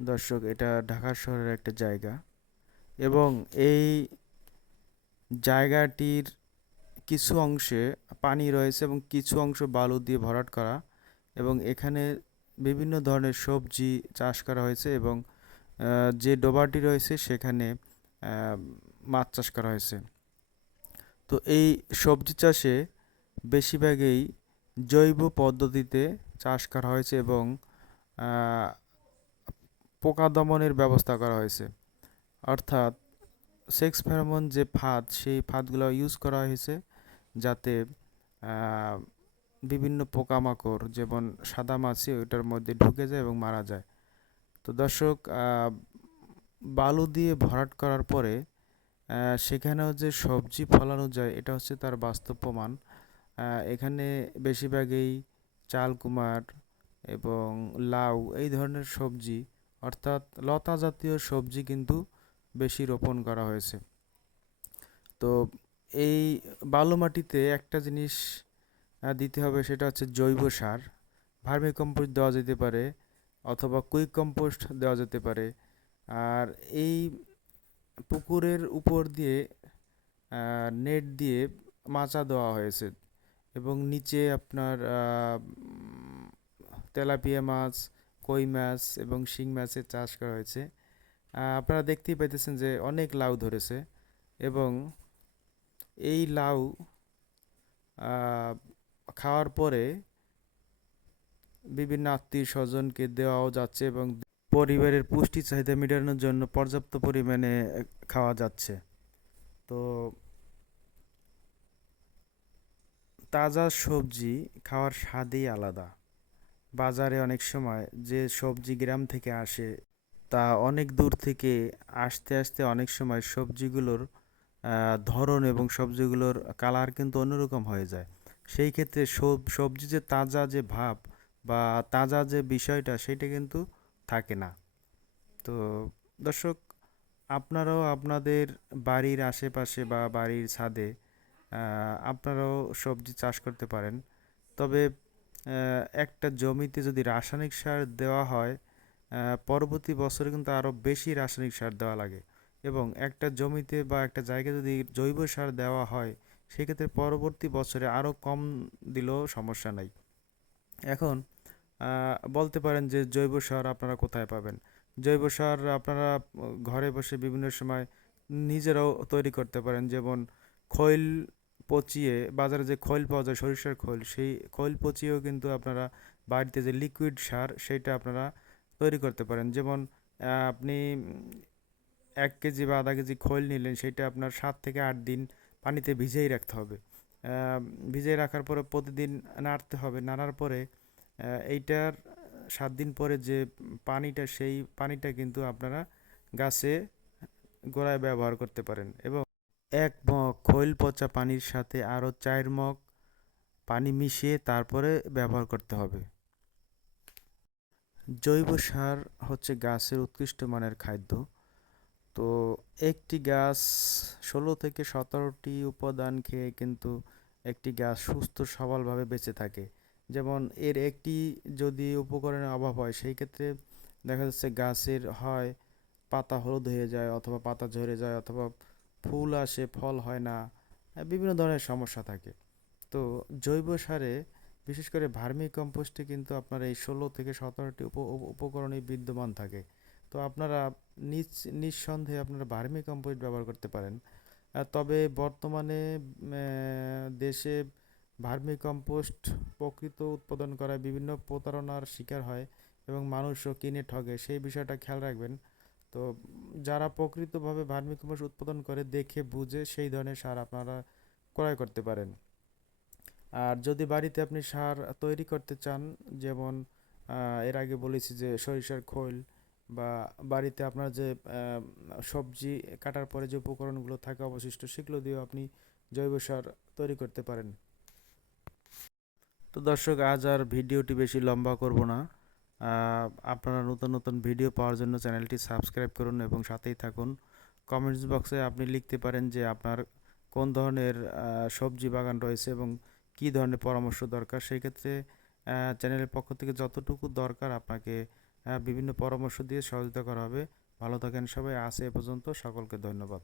দর্শক, এটা ঢাকা শহরের একটা জায়গা এবং এই জায়গাটির কিছু অংশে পানি রয়েছে এবং কিছু অংশ বালু দিয়ে ভরাট করা এবং এখানে বিভিন্ন ধরনের সবজি চাষ করা হয়েছে এবং যে ডোবাটি রয়েছে সেখানে আহ, মাছ চাষ করা হয়েছে। তো এই সবজি চাষে বেশিরভাগই জৈব পদ্ধতিতে চাষ করা হয়েছে এবং আহ, পোকা দমনের ব্যবস্থা করা হয়েছে। অর্থাৎ সেক্স ফেরোমন যে ফাঁদ, সেই ফাঁদগুলো ইউজ করা হয়েছে যাতে আহ, বিভিন্ন পোকামাকড় যেমন সাদামাছি ওইটার মধ্যে ঢুকে যায় এবং মারা যায়। তো দর্শক, বালু দিয়ে ভরাট করার পরে সেখানেও যে সবজি ফলানো যায় এটা হচ্ছে তার বাস্তব প্রমাণ। এখানে বেশিরভাগই চাল কুমার এবং লাউ এই ধরনের সবজি, অর্থাৎ লতা জাতীয় সবজি কিন্তু বেশি রোপণ করা হয়েছে। তো এই বালু মাটিতে একটা জিনিস দিতে হবে, সেটা হচ্ছে জৈব সার। ভার্মি কম্পোস্ট দেওয়া যেতে পারে অথবা কুইক কম্পোস্ট দেওয়া যেতে পারে। আর এই পুকুরের উপর দিয়ে নেট দিয়ে মাচা দেওয়া হয়েছে এবং নিচে আপনার তেলাপিয়া মাছ, কই মাছ এবং শিং মাছের চাষ করা হয়েছে। আপনারা দেখতেই পাইতেছেন যে অনেক লাউ ধরেছে এবং এই লাউ আহ, খাওয়ার পরে বিভিন্ন আত্মীয় স্বজনকে দেওয়াও যাচ্ছে এবং পরিবারের পুষ্টি চাহিদা মেটানোর জন্য পর্যাপ্ত পরিমাণে খাওয়া যাচ্ছে। তো তাজা সবজি খাওয়ার স্বাদই আলাদা। বাজারে অনেক সময় যে সবজি গ্রাম থেকে আসে তা অনেক দূর থেকে আসতে আসতে অনেক সময় সবজিগুলোর ধরন এবং সবজিগুলোর কালার কিন্তু অন্যরকম হয়ে যায়। সেই ক্ষেত্রে সবজি যে তাজা যে ভাব বা তাজা যে বিষয়টা সেটা কিন্তু থাকে না। তো দর্শক, আপনারাও আপনাদের বাড়ির আশেপাশে বা বাড়ির ছাদে আপনারাও সবজি চাষ করতে পারেন। তবে একটা জমিতে যদি রাসায়নিক সার দেওয়া হয়, পরবর্তী বছরে কিন্তু আরও বেশি রাসায়নিক সার দেওয়া লাগে এবং একটা জমিতে বা একটা জায়গায় যদি জৈব সার দেওয়া হয় সেক্ষেত্রে পরবর্তী বছরে আরও কম দিলেও সমস্যা নাই। এখন বলতে পারেন যে জৈব সার আপনারা কোথায় পাবেন? জৈব সার আপনারা ঘরে বসে বিভিন্ন সময় নিজেরাও তৈরি করতে পারেন। যেমন খৈল পচিয়ে, বাজারে যে খৈল পাওয়া যায় সরিষার খৈল, সেই খৈল পচিয়েও কিন্তু আপনারা বাড়িতে যে লিকুইড সার সেইটা আপনারা তৈরি করতে পারেন। যেমন আপনি 1 কেজি বা আধা কেজি খৈল নিলেন, সেটা আপনার 7 থেকে 8 দিন পানিতে ভিজিয়েই রাখতে হবে। ভিজিয়ে রাখার পরে প্রতিদিন নাড়তে হবে, নাড়ার পরে এইটার 7 দিন পরে যে পানিটা, সেই পানিটা কিন্তু আপনারা গাছে গোড়ায় ব্যবহার করতে পারেন এবং 1 মগ খৈল পচা পানির সাথে আরও 4 মগ পানি মিশিয়ে তারপরে ব্যবহার করতে হবে। জৈব সার হচ্ছে গাছের উৎকৃষ্ট মানের খাদ্য। তো একটি গাছ 16 থেকে 17টি উপাদান খেয়ে কিন্তু একটি গাছ সুস্থ সবলভাবে বেঁচে থাকে। যেমন এর একটি যদি উপকরণের অভাব হয় সেই ক্ষেত্রে দেখা যাচ্ছে গাছের হয় পাতা হলুদ হয়ে যায় অথবা পাতা ঝরে যায় অথবা ফুল আসে ফল হয় না, বিভিন্ন ধরনের সমস্যা থাকে। তো জৈব সারে বিশেষ করে ভার্মি কম্পোস্টে কিন্তু আপনার এই 16 থেকে 17টি উপকরণই বিদ্যমান থাকে। তো আপনারা নিঃসন্দেহে আপনারা ভার্মি কম্পোস্ট ব্যবহার করতে পারেন। তবে বর্তমানে দেশে ভার্মি কম্পোস্ট প্রকৃত উৎপাদন করায় বিভিন্ন প্রতারণার শিকার হয় এবং মানুষও কিনে ঠগে, সেই বিষয়টা খেয়াল রাখবেন। তো যারা প্রকৃতভাবে ভার্মি কম্পোস্ট উৎপাদন করে দেখে বুঝে সেই ধরনের সার আপনারা ক্রয় করতে পারেন। আর যদি বাড়িতে আপনি সার তৈরি করতে চান, যেমন এর আগে বলেছি যে সরিষার খৈল বা বাড়িতে আপনার যে সবজি কাটার পরে যে উপকরণগুলো থাকে অবশিষ্ট, সেগুলো দিয়েও আপনি জৈব সার তৈরি করতে পারেন। তো দর্শক, আজ আর ভিডিওটি বেশি লম্বা করব না। আপনারা নতুন নতুন ভিডিও পাওয়ার জন্য চ্যানেলটি সাবস্ক্রাইব করুন এবং সাথেই থাকুন। কমেন্টস বক্সে আপনি লিখতে পারেন যে আপনার কোন ধরনের সবজি বাগান রয়েছে এবং কী ধরনের পরামর্শ দরকার। সেই ক্ষেত্রে চ্যানেলের পক্ষ থেকে যতটুকু দরকার আপনাকে বিভিন্ন পরামর্শ দিয়ে সহযোগিতা করা হবে। ভালো থাকেন সবাই, আছে এ পর্যন্ত, সকলকে ধন্যবাদ।